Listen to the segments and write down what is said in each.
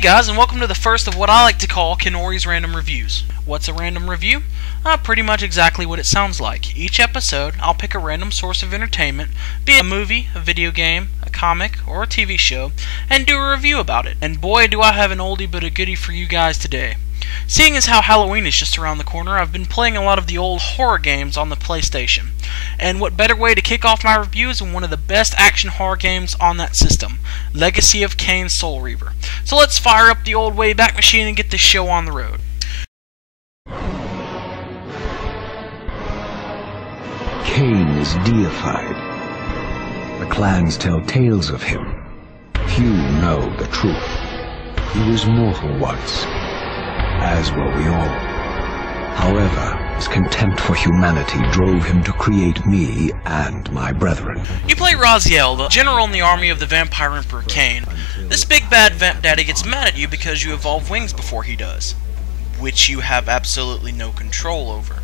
guys, and welcome to the first of what I like to call Kenori's Random Reviews. What's a random review? Pretty much exactly what it sounds like. Each episode, I'll pick a random source of entertainment, be it a movie, a video game, a comic, or a TV show, and do a review about it. And boy, do I have an oldie but a goodie for you guys today. Seeing as how Halloween is just around the corner, I've been playing a lot of the old horror games on the PlayStation. And what better way to kick off my reviews than one of the best action horror games on that system, Legacy of Kain Soul Reaver. So let's fire up the old Wayback Machine and get this show on the road. Kain is deified. The clans tell tales of him. Few know the truth. He was mortal once, as were we all. However, his contempt for humanity drove him to create me and my brethren. You play Raziel, the general in the army of the Vampire Emperor Kain. This big bad Vamp Daddy gets mad at you because you evolve wings before he does, which you have absolutely no control over.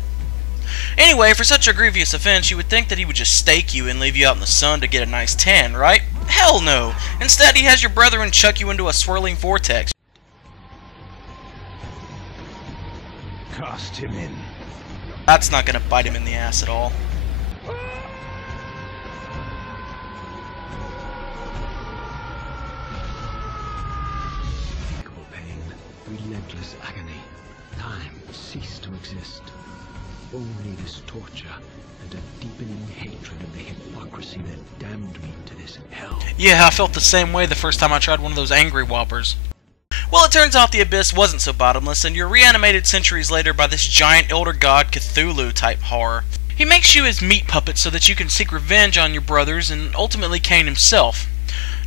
Anyway, for such a grievous offense, you would think that he would just stake you and leave you out in the sun to get a nice tan, right? Hell no! Instead, he has your brethren chuck you into a swirling vortex. Cast him in. That's not gonna bite him in the ass at all. Unspeakable pain, relentless agony. Time ceased to exist. Only this torture and a deepening hatred of the hypocrisy that damned me to this hell. Yeah, I felt the same way the first time I tried one of those angry whoppers. Well, it turns out the abyss wasn't so bottomless, and you're reanimated centuries later by this giant elder god Cthulhu-type horror. He makes you his meat puppet so that you can seek revenge on your brothers and ultimately Kain himself.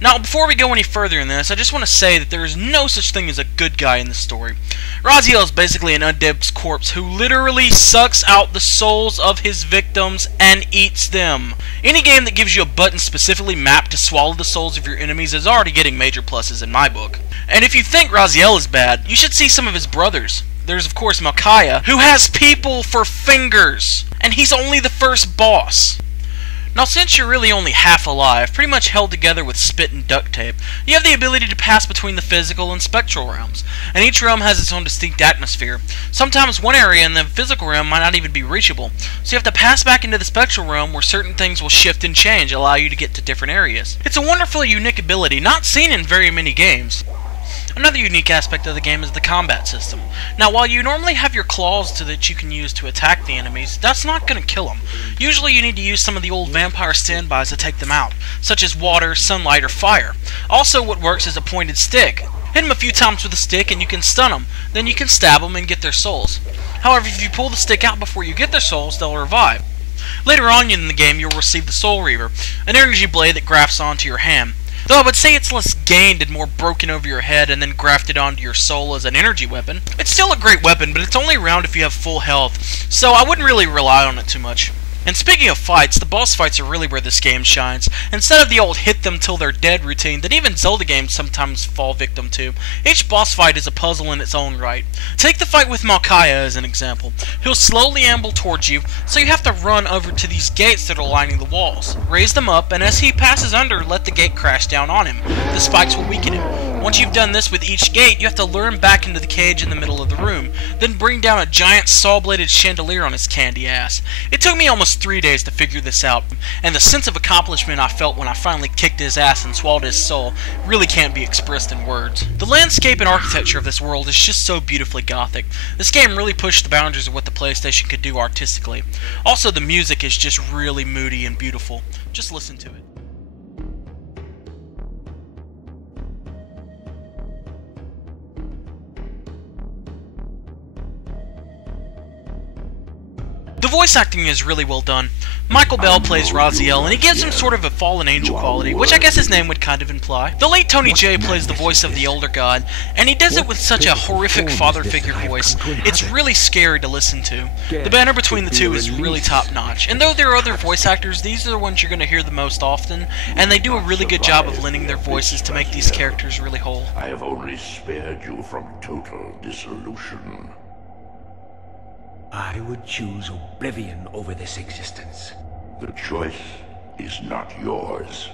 Now, before we go any further in this, I just want to say that there is no such thing as a good guy in this story. Raziel is basically an undead corpse who literally sucks out the souls of his victims and eats them. Any game that gives you a button specifically mapped to swallow the souls of your enemies is already getting major pluses in my book. And if you think Raziel is bad, you should see some of his brothers. There's of course Malchiah, who has people for fingers, and he's only the first boss. Now, since you're really only half alive, pretty much held together with spit and duct tape, you have the ability to pass between the physical and spectral realms, and each realm has its own distinct atmosphere. Sometimes one area in the physical realm might not even be reachable, so you have to pass back into the spectral realm where certain things will shift and change, allow you to get to different areas. It's a wonderfully unique ability, not seen in very many games. Another unique aspect of the game is the combat system. Now, while you normally have your claws that you can use to attack the enemies, that's not going to kill them. Usually you need to use some of the old vampire standbys to take them out, such as water, sunlight, or fire. Also, what works is a pointed stick. Hit them a few times with a stick and you can stun them. Then you can stab them and get their souls. However, if you pull the stick out before you get their souls, they'll revive. Later on in the game, you'll receive the Soul Reaver, an energy blade that grafts onto your hand. Though I would say it's less gained and more broken over your head and then grafted onto your soul as an energy weapon. It's still a great weapon, but it's only around if you have full health, so I wouldn't really rely on it too much. And speaking of fights, the boss fights are really where this game shines. Instead of the old hit them till they're dead routine that even Zelda games sometimes fall victim to, each boss fight is a puzzle in its own right. Take the fight with Malchiah as an example. He'll slowly amble towards you, so you have to run over to these gates that are lining the walls. Raise them up, and as he passes under, let the gate crash down on him. The spikes will weaken him. Once you've done this with each gate, you have to lure him back into the cage in the middle of the room, then bring down a giant saw-bladed chandelier on his candy ass. It took me almost 3 days to figure this out, and the sense of accomplishment I felt when I finally kicked his ass and swallowed his soul really can't be expressed in words. The landscape and architecture of this world is just so beautifully gothic. This game really pushed the boundaries of what the PlayStation could do artistically. Also, the music is just really moody and beautiful. Just listen to it. The voice acting is really well done. Michael Bell plays Raziel, and he gives him sort of a fallen angel quality, which I guess his name would kind of imply. The late Tony Jay plays the voice of the older god, and he does it with such a horrific father figure voice. It's really scary to listen to. The banter between the two is really top notch, and though there are other voice actors, these are the ones you're going to hear the most often, and they do a really good job of lending their voices to make these characters really whole. I have only spared you from total dissolution. I would choose oblivion over this existence. The choice is not yours.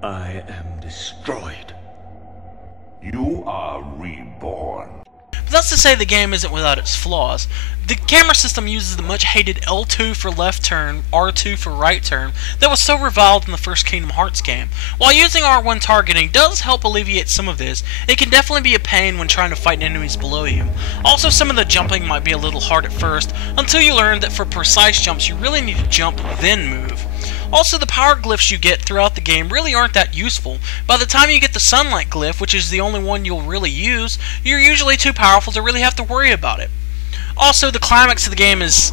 I am destroyed. are reborn. But that's to say the game isn't without its flaws. The camera system uses the much hated L2 for left turn, R2 for right turn that was so reviled in the first Kingdom Hearts game. While using R1 targeting does help alleviate some of this, it can definitely be a pain when trying to fight enemies below you. Also, some of the jumping might be a little hard at first, until you learn that for precise jumps you really need to jump then move. Also, the power glyphs you get throughout the game really aren't that useful. By the time you get the sunlight glyph, which is the only one you'll really use, you're usually too powerful to really have to worry about it. Also, the climax of the game is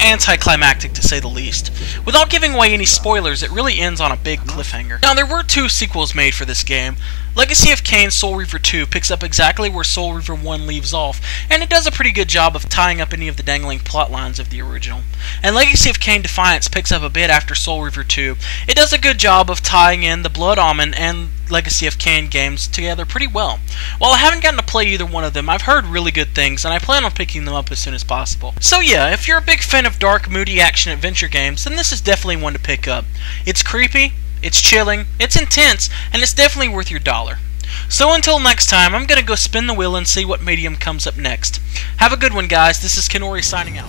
anticlimactic to say the least. Without giving away any spoilers, it really ends on a big cliffhanger. Now, there were 2 sequels made for this game. Legacy of Kain Soul Reaver 2 picks up exactly where Soul Reaver 1 leaves off, and it does a pretty good job of tying up any of the dangling plot lines of the original. And Legacy of Kain Defiance picks up a bit after Soul Reaver 2. It does a good job of tying in the Blood Omen and Legacy of Kain games together pretty well. While I haven't gotten to play either one of them, I've heard really good things, and I plan on picking them up as soon as possible. So yeah, if you're a big fan of dark, moody action-adventure games, then this is definitely one to pick up. It's creepy, it's chilling, it's intense, and it's definitely worth your $1. So until next time, I'm gonna go spin the wheel and see what medium comes up next. Have a good one, guys. This is Kenori signing out.